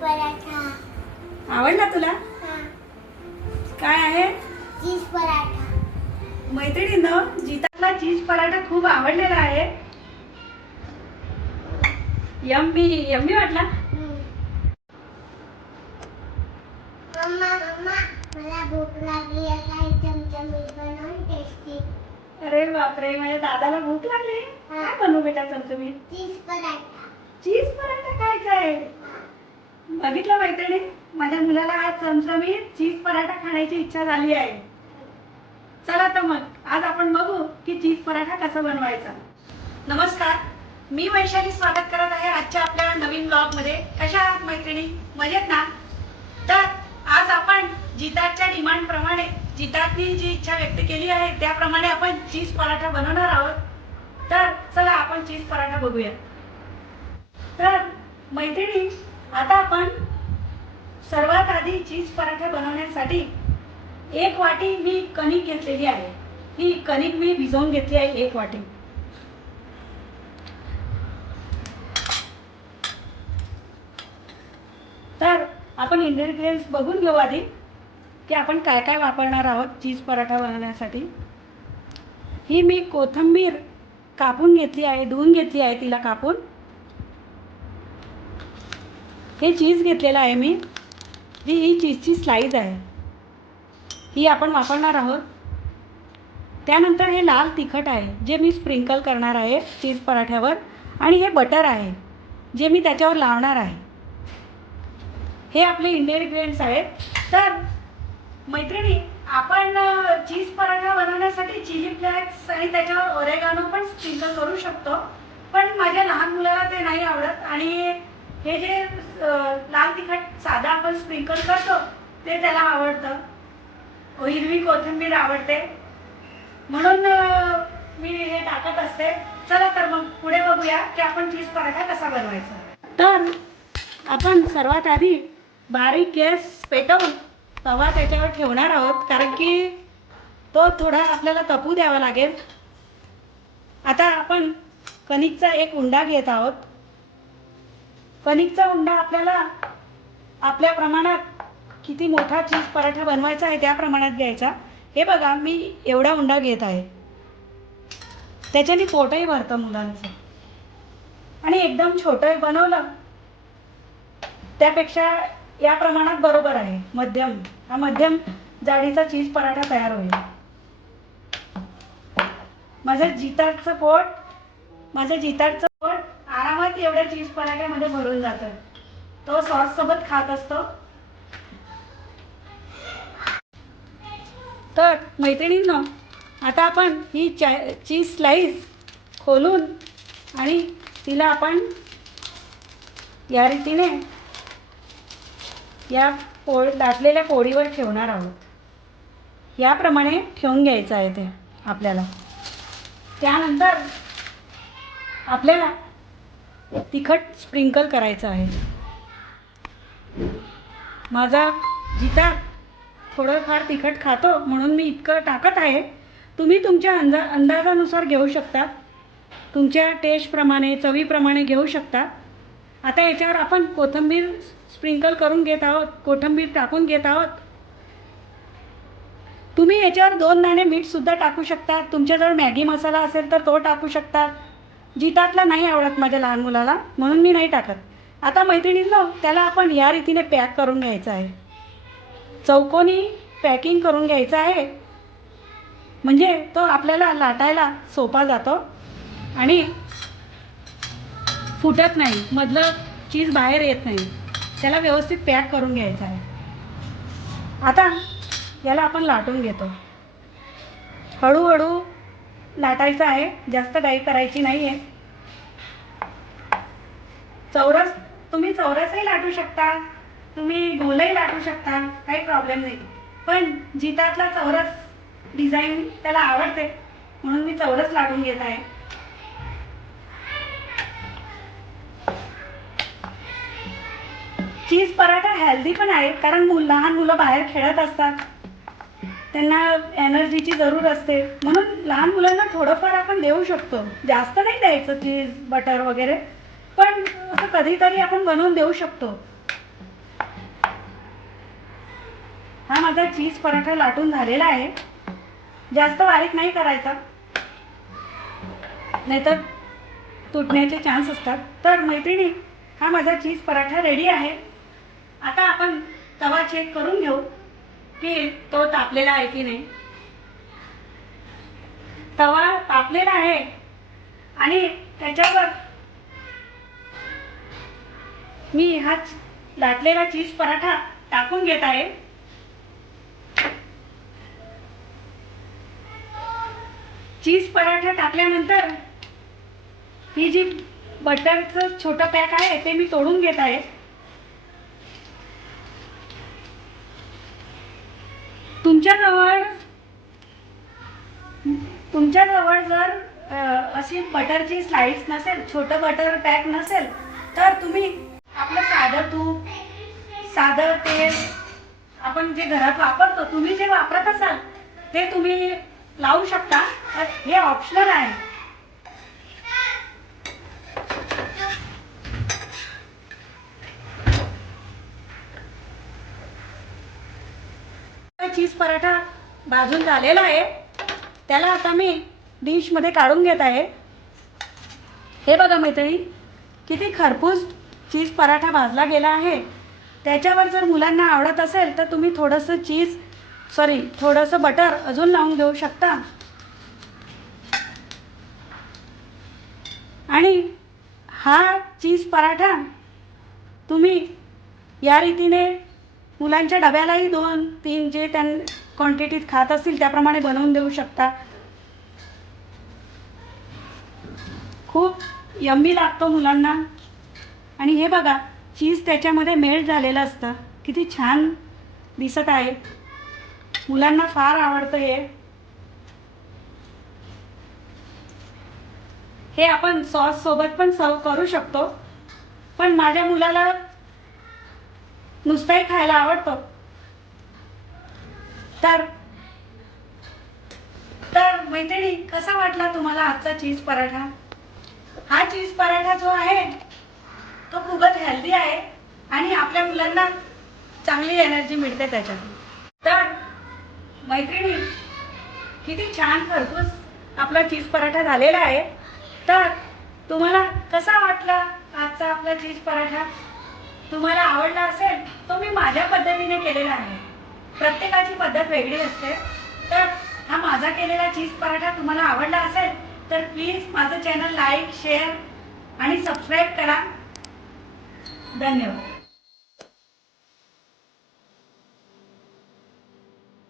पराठा. आवडला तुला? काय आहे? चीज पराठा. मैत्रिणीनं जिताला चीज पराठा खूप आवडलेला आहे. यम्मी यम्मी वाटला? हम्म. मम्मा मम्मा मला भूक लागली बनवून टेस्टी अरे बापरे माझ्या दादाला भूक लागली? काय बनवू बेटा चमचमीत? चीज पराठा. चीज पराठा खायचा आहे बघितलं मैत्रिणी? माझ्या मुलाला आज चमचमी चीज पराठा खाण्याची इच्छा झाली आहे. चला तर मग आज आपण बघू की चीज पराठा कसा बनवायचा. नमस्कार मी वैशाली स्वागत करत आहे आजच्या आपल्या नवीन ब्लॉगमध्ये कशा आहात मैत्रिणी? मजेत ना? तर आज आपण जिताच्या डिमांड प्रमाणे जितातनी जी इच्छा व्यक्त केली आहे त्याप्रमाणे आपण चीज पराठा बनवणार आहोत. तर चला आपण चीज पराठा बघूया. तर मैत्रिणी आता आपण सर्वात आधी चीज पराठा बनवण्यासाठी एक वाटी मी कणिक घेतलेली आहे. ही कणिक मी भिजवून घेतली आहे एक वाटी. तर आपण इंग्रेडियंट्स बघून घेऊ आधी की आपण काय काय वापरणार आहोत चीज पराठा बनवण्यासाठी. ही मी कोथिंबीर कापून घेतली आहे धुवून घेतली आहे तिला कापून. हे चीज घेतलेलं आहे मी. ही ही चीजची स्लाईज आहे. ही आपण वापरणार आहोत. त्यानंतर हे लाल तिखट आहे जे मी स्प्रिंकल करणार आहे चीज पराठ्यावर. आणि हे बटर आहे जे मी त्याच्यावर लावणार आहे. हे आपले इंग्रेडियंट्स आहेत. तर मैत्रिणी आपण चीज पराठा बनवण्यासाठी चिली फ्लॅक्स आणि त्याच्यावर ओरेगानो पण स्प्रिंकल करू शकतो. पण माझ्या लहान मुलाला ते नाही आवडत. आणि हे जे लाल तिखट साधा आपण स्प्रिंकल करतो ते त्याला आवडतं. हिरवी कोथिंबीर आवडते. म्हणून मी हे टाकत असते. चला तर मग पुढे बघूया की आपण चीज पराठा कसा बनवायचा. तर आपण सर्वात आधी बारीक गॅस पेटवून तवा त्याच्यावर ठेवणार आहोत कारण की तो थोडा आपल्याला तपू द्यावा लागेल. आता आपण कणिकचा एक उंडा घेत आहोत. कणिकचा उंडा आपल्याला आपल्या प्रमाणात किती मोठा चीज पराठा बनवायचा आहे त्या प्रमाणात घ्यायचा. हे बघा मी एवढा उंडा घेत आहे. त्याच्याने पोटही भरतं मुलांचं. आणि एकदम छोटं बनवलं त्यापेक्षा या प्रमाणात बरोबर आहे. मध्यम. हा मध्यम जाडीचा चीज पराठा तयार होईल. माझं जितारचं पोट माझं जितारचं एवढ्या चीज पराठ्यामध्ये भरून जातं तो सॉस सोबत खात असतो. तर मैत्रिणींनो आता आपण ही चा चीज स्लाईस खोलून आणि तिला आपण या रीतीने या पोळ दाटलेल्या पोळीवर ठेवणार आहोत. याप्रमाणे ठेवून घ्यायचं आहे ते आपल्याला. त्यानंतर आपल्याला तिखट स्प्रिंकल करायचं आहे. माझा जिता थोडंफार तिखट खातो म्हणून मी इतकं टाकत आहे. तुम्ही तुमच्या अंदा अंदाजानुसार घेऊ शकता. तुमच्या टेस्टप्रमाणे चवीप्रमाणे घेऊ शकता. आता याच्यावर आपण कोथिंबीर स्प्रिंकल करून घेत आहोत कोथिंबीर टाकून घेत आहोत. तुम्ही याच्यावर दोन दाणे मीठसुद्धा टाकू शकता. तुमच्याजवळ मॅगी मसाला असेल तर तो टाकू शकता. जितातला नाही आवडत माझ्या लहान मुलाला म्हणून मी नाही टाकत. आता मैत्रिणींनो त्याला आपण या रीतीने पॅक करून घ्यायचं आहे. चौकोनी पॅकिंग करून घ्यायचं आहे. म्हणजे तो आपल्याला लाटायला सोपा जातो आणि फुटत नाही मधलं चीज बाहेर येत नाही. त्याला व्यवस्थित पॅक करून घ्यायचं आहे. आता याला आपण लाटून घेतो. हळूहळू लाटायचं आहे. जास्त डाई करायची नाही आहे चौरस तुम्ही चौरसही लाटू शकता. तुम्ही गोलही लाटू शकता. काही प्रॉब्लेम नाही. पण जितातला चौरस डिझाईन त्याला आवडते. म्हणून मी चौरस लाटून घेत आहे. चीज पराठा हेल्दी पण आहे कारण लहान मुलं बाहेर खेळत असतात. त्यांना एनर्जीची जरूर असते. म्हणून लहान मुलांना थोडंफार आपण देऊ शकतो. जास्त नाही द्यायचं चीज बटर वगैरे. पण असं कधीतरी आपण बनवून देऊ शकतो. हा माझा चीज पराठा लाटून झालेला आहे. जास्त बारीक नाही करायचा. नाहीतर तुटण्याचे चान्स असतात. तर मैत्रिणी हा माझा चीज पराठा रेडी आहे. आता आपण तवा चेक करून घेऊ. की तो तापलेला आहे की नाही? तवा तापलेला आहे आणि त्याच्यावर मी हाच लाटलेला चीज पराठा टाकून घेत आहे. चीज पराठा टाकल्यानंतर ही जी बटरचं छोटं पॅक आहे ते मी तोडून घेत आहे. तुमच्याजवळ तुमच्याजवळ जर अशी बटरची स्लाइस नसेल छोटं बटर पॅक नसेल तर तुम्ही आपलं साधं तूप साधं तेल आपण जे घरात वापरतो तुम्ही जे वापरत असाल ते तुम्ही लावू शकता. तर हे ऑप्शनल आहे. चीज पराठा भाजून झालेला आहे. त्याला आता मी डिशमध्ये काढून घेत आहे. हे बघा मैत्रिणी किती खरपूस चीज पराठा भाजला गेला आहे. त्याच्यावर जर मुलांना आवडत असेल तर तुम्ही थोडंसं चीज सॉरी थोडंसं बटर अजून लावून घेऊ शकता. आणि हा चीज पराठा तुम्ही या रीतीने मुलांच्या डब्यालाही दोन तीन जे त्यां क्वांटिटीत खात असतील त्याप्रमाणे बनवून देऊ शकता. खूप यम्मी लागतो मुलांना. आणि हे बघा चीज त्याच्यामध्ये मेल्ट झालेलं असतं. किती छान दिसत आहे. मुलांना फार आवडतं हे. हे आपण सॉससोबत पण सर्व करू शकतो. पण माझ्या मुलाला नुसताही खायला आवडतो. तर तर मैत्रिणी कसा वाटला तुम्हाला आजचा चीज पराठा? हा चीज पराठा जो आहे तो खूपच हेल्दी आहे आणि आपल्या मुलांना चांगली एनर्जी मिळते त्याच्यातून. तर मैत्रिणी किती छान खरपूस आपला चीज पराठा झालेला आहे. तर तुम्हाला कसा वाटला आजचा आपला चीज पराठा? तुम्हाला आवडला असेल तो मी माझ्या पद्धतीने केलेला आहे. प्रत्येकाची पद्धत वेगळी असते. तर हा माझा केलेला चीज पराठा तुम्हाला आवडला असेल तर प्लीज माझं चॅनल लाईक शेअर आणि सबस्क्राईब करा. धन्यवाद.